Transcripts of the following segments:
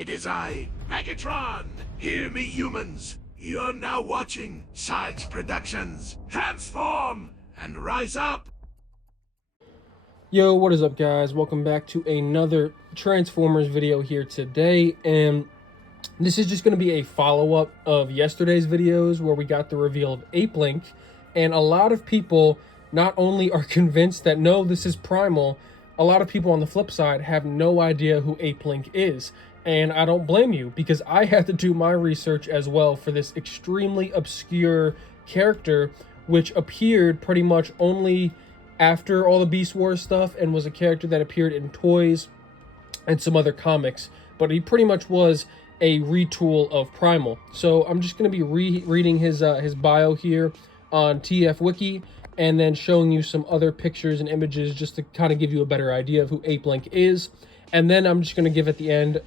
It is I, Megatron! Hear me, humans! You're now watching Sarge Productions. Transform and rise up! Yo, what is up, guys? Welcome back to another Transformers video here today, and this is just going to be a follow-up of yesterday's videos where we got the reveal of APELINQ, and a lot of people not only are convinced that no, this is Primal, a lot of people on the flip side have no idea who APELINQ is. And I don't blame you, because I had to do my research as well for this extremely obscure character, which appeared pretty much only after all the Beast Wars stuff and was a character that appeared in toys and some other comics. But he pretty much was a retool of Primal. So I'm just going to be reading his bio here on TF Wiki, and then showing you some other pictures and images just to kind of give you a better idea of who APELINQ is. And then I'm just going to give at the end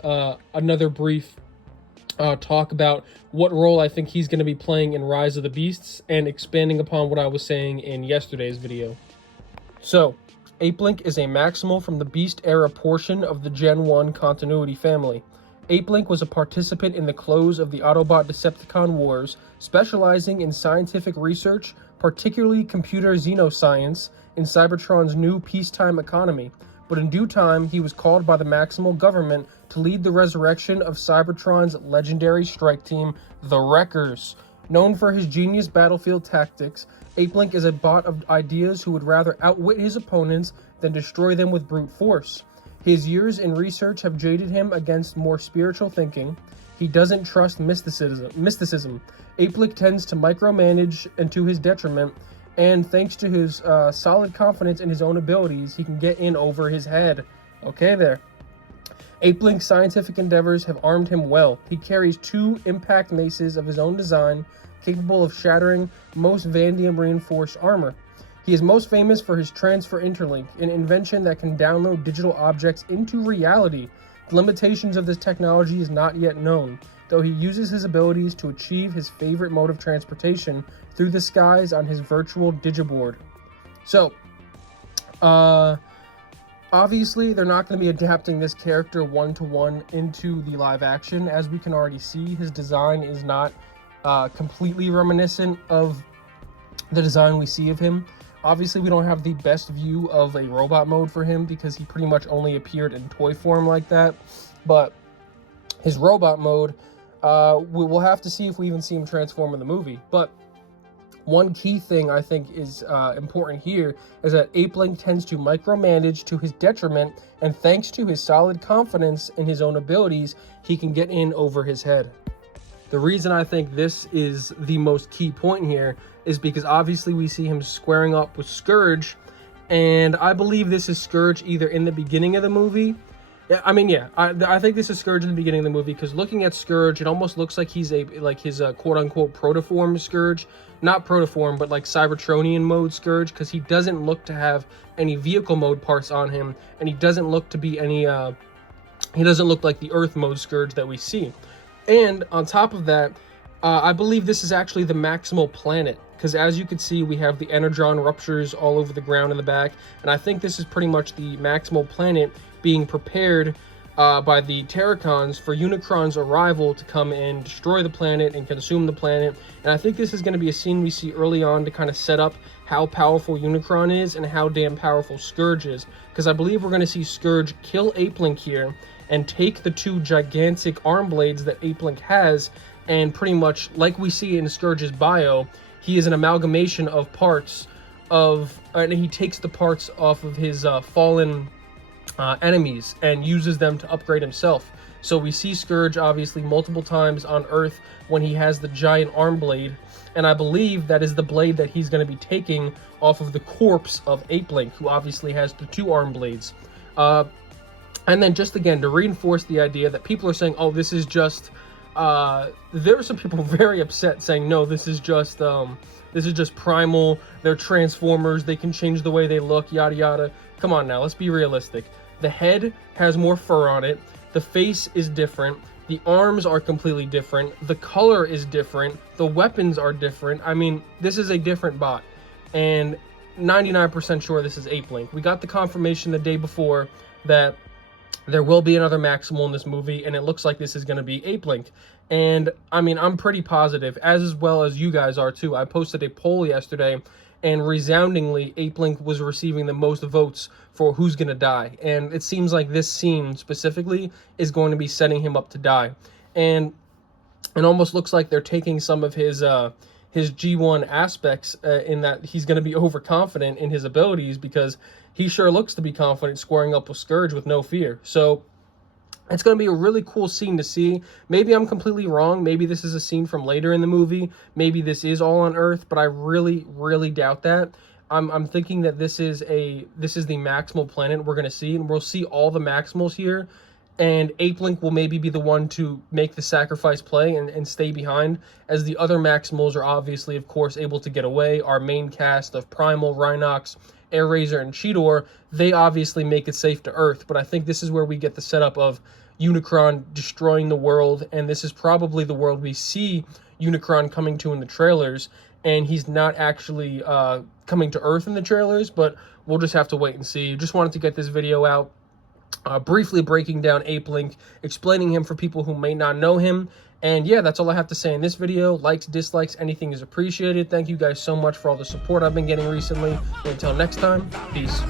another brief talk about what role I think he's going to be playing in Rise of the Beasts, and expanding upon what I was saying in yesterday's video. So, APELINQ is a Maximal from the Beast era portion of the Gen 1 continuity family. APELINQ was a participant in the close of the Autobot-Decepticon Wars, specializing in scientific research, particularly computer xenoscience, in Cybertron's new peacetime economy. But in due time, he was called by the Maximal government to lead the resurrection of Cybertron's legendary strike team, the Wreckers. Known for his genius battlefield tactics, APELINQ is a bot of ideas who would rather outwit his opponents than destroy them with brute force. His years in research have jaded him against more spiritual thinking. He doesn't trust mysticism. APELINQ tends to micromanage, and to his detriment, and thanks to his solid confidence in his own abilities, he can get in over his head. Okay there. APELINQ's scientific endeavors have armed him well. He carries 2 impact maces of his own design, capable of shattering most Vandium-reinforced armor. He is most famous for his Transfer Interlink, an invention that can download digital objects into reality. The limitations of this technology is not yet known, though he uses his abilities to achieve his favorite mode of transportation through the skies on his virtual digiboard. So, obviously, they're not going to be adapting this character one-to-one into the live action. As we can already see, his design is not completely reminiscent of the design we see of him. Obviously, we don't have the best view of a robot mode for him, because he pretty much only appeared in toy form like that. But his robot mode, we'll have to see if we even see him transform in the movie. But one key thing I think is important here is that APELINQ tends to micromanage to his detriment, and thanks to his solid confidence in his own abilities, he can get in over his head. The reason I think this is the most key point here is because obviously we see him squaring up with Scourge, and I believe this is Scourge either in the beginning of the movie. I think this is Scourge in the beginning of the movie, because looking at Scourge, it almost looks like he's his quote-unquote protoform Scourge. Not protoform, but like Cybertronian mode Scourge, because he doesn't look to have any vehicle mode parts on him, and he doesn't look to be any, he doesn't look like the Earth mode Scourge that we see. And on top of that, I believe this is actually the Maximal planet, because as you can see, we have the Energon ruptures all over the ground in the back, and I think this is pretty much the Maximal planet being prepared by the Terracons for Unicron's arrival to come and destroy the planet and consume the planet. And I think this is going to be a scene we see early on to kind of set up how powerful Unicron is and how damn powerful Scourge is, because I believe we're going to see Scourge kill APELINQ here and take the 2 gigantic arm blades that APELINQ has, and pretty much like we see in Scourge's bio, he is an amalgamation of parts of, and he takes the parts off of his fallen enemies and uses them to upgrade himself. So we see Scourge obviously multiple times on Earth when he has the giant arm blade, and I believe that is the blade that he's going to be taking off of the corpse of APELINQ, who obviously has the 2 arm blades. And then just again, to reinforce the idea that people are saying, oh, this is just, there are some people very upset saying, no, this is just Primal, they're Transformers, they can change the way they look, yada yada. Come on now, let's be realistic. The head has more fur on it, the face is different, the arms are completely different, the color is different, the weapons are different. I mean, this is a different bot, and 99% sure this is APELINQ. We got the confirmation the day before that there will be another Maximal in this movie, and it looks like this is going to be APELINQ. And I mean, I'm pretty positive, as well as you guys are too. I posted a poll yesterday, and resoundingly, APELINQ was receiving the most votes for who's going to die. And it seems like this scene specifically is going to be setting him up to die. And it almost looks like they're taking some of his G1 aspects in that he's going to be overconfident in his abilities, because he sure looks to be confident squaring up with Scourge with no fear. So it's going to be a really cool scene to see. Maybe I'm completely wrong. Maybe this is a scene from later in the movie. Maybe this is all on Earth, but I really, really doubt that. I'm thinking that this is the Maximal planet we're going to see, and we'll see all the Maximals here. And APELINQ will maybe be the one to make the sacrifice play and stay behind, as the other Maximals are obviously, of course, able to get away. Our main cast of Primal, Rhinox, Airraiser, and Cheetor, they obviously make it safe to Earth. But I think this is where we get the setup of Unicron destroying the world, and this is probably the world we see Unicron coming to in the trailers. And he's not actually coming to Earth in the trailers, but we'll just have to wait and see. Just wanted to get this video out. Briefly breaking down APELINQ, explaining him for people who may not know him. And yeah, that's all I have to say in this video. Likes, dislikes, anything is appreciated. Thank you guys so much for all the support I've been getting recently. And until next time, peace.